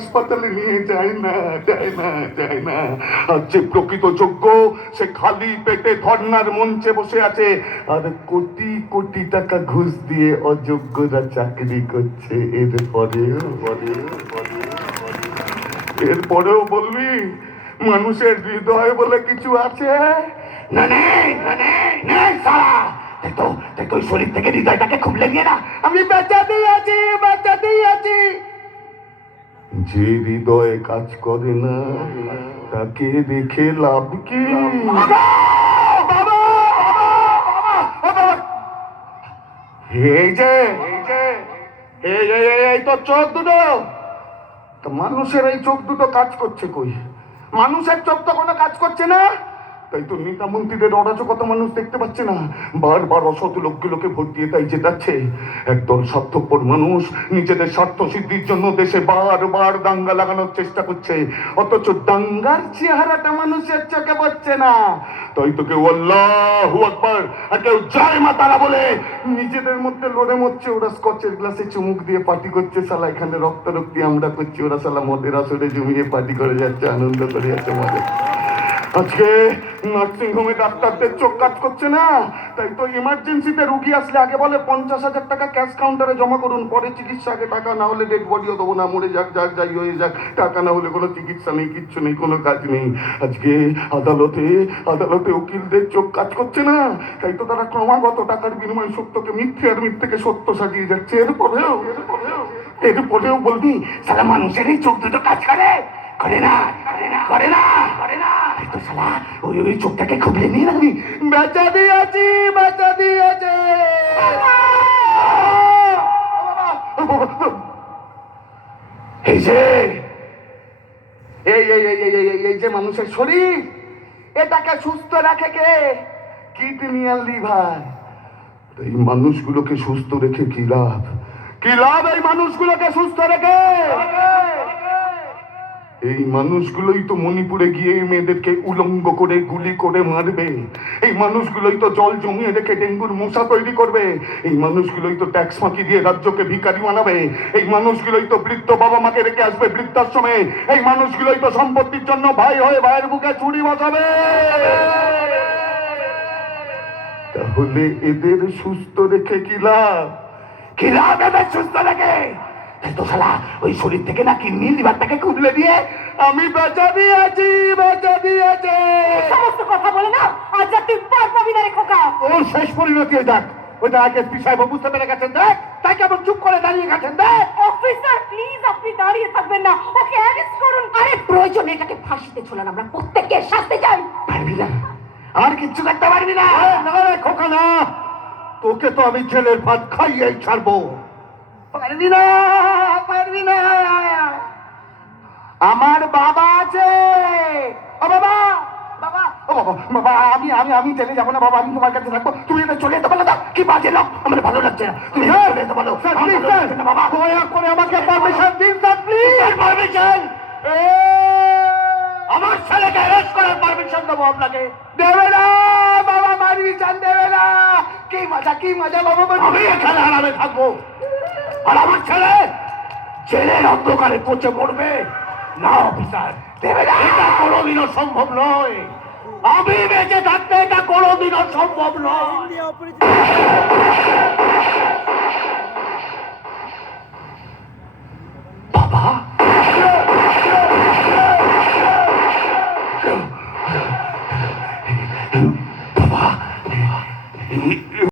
হাসপাতালে নিয়ে যায় না, যায় না, যায় না। আর যে প্রকৃত যোগ্য সে খালি পেটে ধর্নার মঞ্চে বসে আছে, আর কোটি কোটি টাকা ঘুষ দিয়ে অযোগ্যরা চাকরি করছে। এরপরেও বলবি মানুষের হৃদয় বলে কিছু আছে? না, নেই, না, নেই, নেই সারা। তুই শরীর থেকে হৃদয়টাকে খুবলে দিয়ে না, আমি বাঁচাতেই আছি, বাঁচাতেই আছি। যে হৃদয়ে কাজ করে না তাকে দেখে লাভ কি? এই যে এই তো চোখ দুটো, তো মানুষের এই চোখ দুটো কাজ করছে কই? মানুষের চোখ তো কোনো কাজ করছে না। তাই তো নেতা মন্ত্রীদের অরাজকতা মানুষ দেখতে পাচ্ছে না। বারবার অসৎ লোকগুলোকে ভোট দিয়ে তাই জেতাচ্ছে। একদল স্বার্থপর মানুষ নিজেদের স্বার্থ সিদ্ধির জন্য দেশে বারবার দাঙ্গা লাগানোর চেষ্টা করছে, অথচ দাঙ্গার চেহারাটা মানুষের চোখে পড়ছে না। তাই তো কেউ আল্লাহু আকবার আর কেউ জয় মা তারা বলে নিজেদের মধ্যে লড়ে মরছে। ওরা স্কচের গ্লাসে চুমুক দিয়ে পার্টি করছে, শালা এখানে রক্তারক্তি আমরা করছি, ওরা শালা মদের আসরে জমিয়ে পার্টি করে যাচ্ছে, আনন্দ করে যাচ্ছে মজা। আজকে নার্সিং হোমে ডাক্তারদের চোখ কাজ করছে না, তাই তো ইমার্জেন্সিতে রুগী আসলে আগে বলে 50,000 টাকা ক্যাশ কাউন্টারে জমা করুন, পরে চিকিৎসা, আগে টাকা না হলে ডেড বডিও দেবো না, মরে যাক যাক যাই হয়ে যাক, টাকা না হলে কোনো চিকিৎসা নেই, কিচ্ছু নেই, কোনো কাজ নেই। আজকে আদালতে উকিলদের চোখ কাজ করছে না, তাই তো তারা ক্রমাগত টাকার বিনিময়ে সত্যকে মিথ্যে আর মিথ্যেকে সত্য সাজিয়ে যাচ্ছে। এরপরেও বলবি সারা মানুষের এই চোখ দুটো কাজ করে? করে না, করে না, করে না। তো শালা ওই চোখটাকে খুবলে নিয়ে রাখবি। বাঁচা দিয়েছি, বাঁচা দিয়েছে। এই যে এই যে মানুষের শরীর, এটাকে সুস্থ রাখে কে? কিডনি আর লিভার। এই মানুষগুলোকে সুস্থ রেখে কি লাভ? কি লাভ এই মানুষগুলোকে সুস্থ রেখে? এই মানুষগুলোই তো মণিপুরে গিয়ে মেয়েদেরকে উলঙ্গ করে গুলি করে মারবে। এই মানুষগুলোই তো জল জমিয়ে রেখে ডেঙ্গুর মশা তৈরি করবে। এই মানুষগুলোই তো ট্যাক্স ফাঁকি দিয়ে রাজ্যকে ভিখারি বানাবে। এই মানুষগুলোই তো বৃদ্ধ বাবা মাকে রেখে আসবে বৃদ্ধাশ্রমে। এই মানুষগুলোই তো সম্পত্তির জন্য ভাই হয়ে ভাইয়ের বুকে ছুরি বসাবে। তাহলে এদের সুস্থ রেখে কি লাভ? কি লাভ এদের সুস্থ রেখে? তো শালা ওই শরীর থেকে না কিডনি লিভারটাকে খুবলে দিয়ে আমি বাঁচা দিয়েছি, বাঁচা দিয়েছে। সমস্ত কথা বলে না, আজ আর তুই পার পাবি না রে খোকা। ওর শেষ পরিণতি দেখ, ওইটা আগে সাহেব বুঝতে পেরে গেছেন। দেখ তাই কেমন চুপ করে দাঁড়িয়ে গেছেন। দেখ অফিসার প্লিজ, আপনি দাঁড়িয়ে থাকবেন না, ওকে অ্যারেস্ট করুন। আরে প্রয়োজন এটাকে ফাঁসিতে ঝোলান, আমরা প্রত্যেককে শাস্তি চাই। পারবি না, আর কিচ্ছু করতে পারবি না। না রে খোকা না, তোকে তো আমি জেলের ভাত খাইয়েই ছাড়বো। পারবি না, পারবি না। আমার বাবা আছে। ও বাবা, বাবা, ও বাবা, বাবা, আমি আমি আমি চলে যাবো না বাবা, আমি তোমার কাছে থাকবো। তুমি এটা চলে যেতে বলো। কি বাজে লোক, আমার ভালো লাগছে না। তুমি চলে যেতে বলো বাবা। দয়া করে আমাকে পারমিশন দিন স্যার, প্লিজ। পারমিশন? আমার ছেলেকে অ্যারেস্ট করার পারমিশন দেবো আপনাকে? দেবে না বাবা, পারমিশন দেবে না। কি মজা, কি মজা বাবা। আমি এখানে আরামে থাকবো, আর আমার ছেলে জেলের অন্ধকারে পচে পড়বে না। অফিসার দেবে না, এটা কোনোদিনও সম্ভব নয়। আমি বেঁচে থাকতে এটা কোনোদিনও সম্ভব নয়।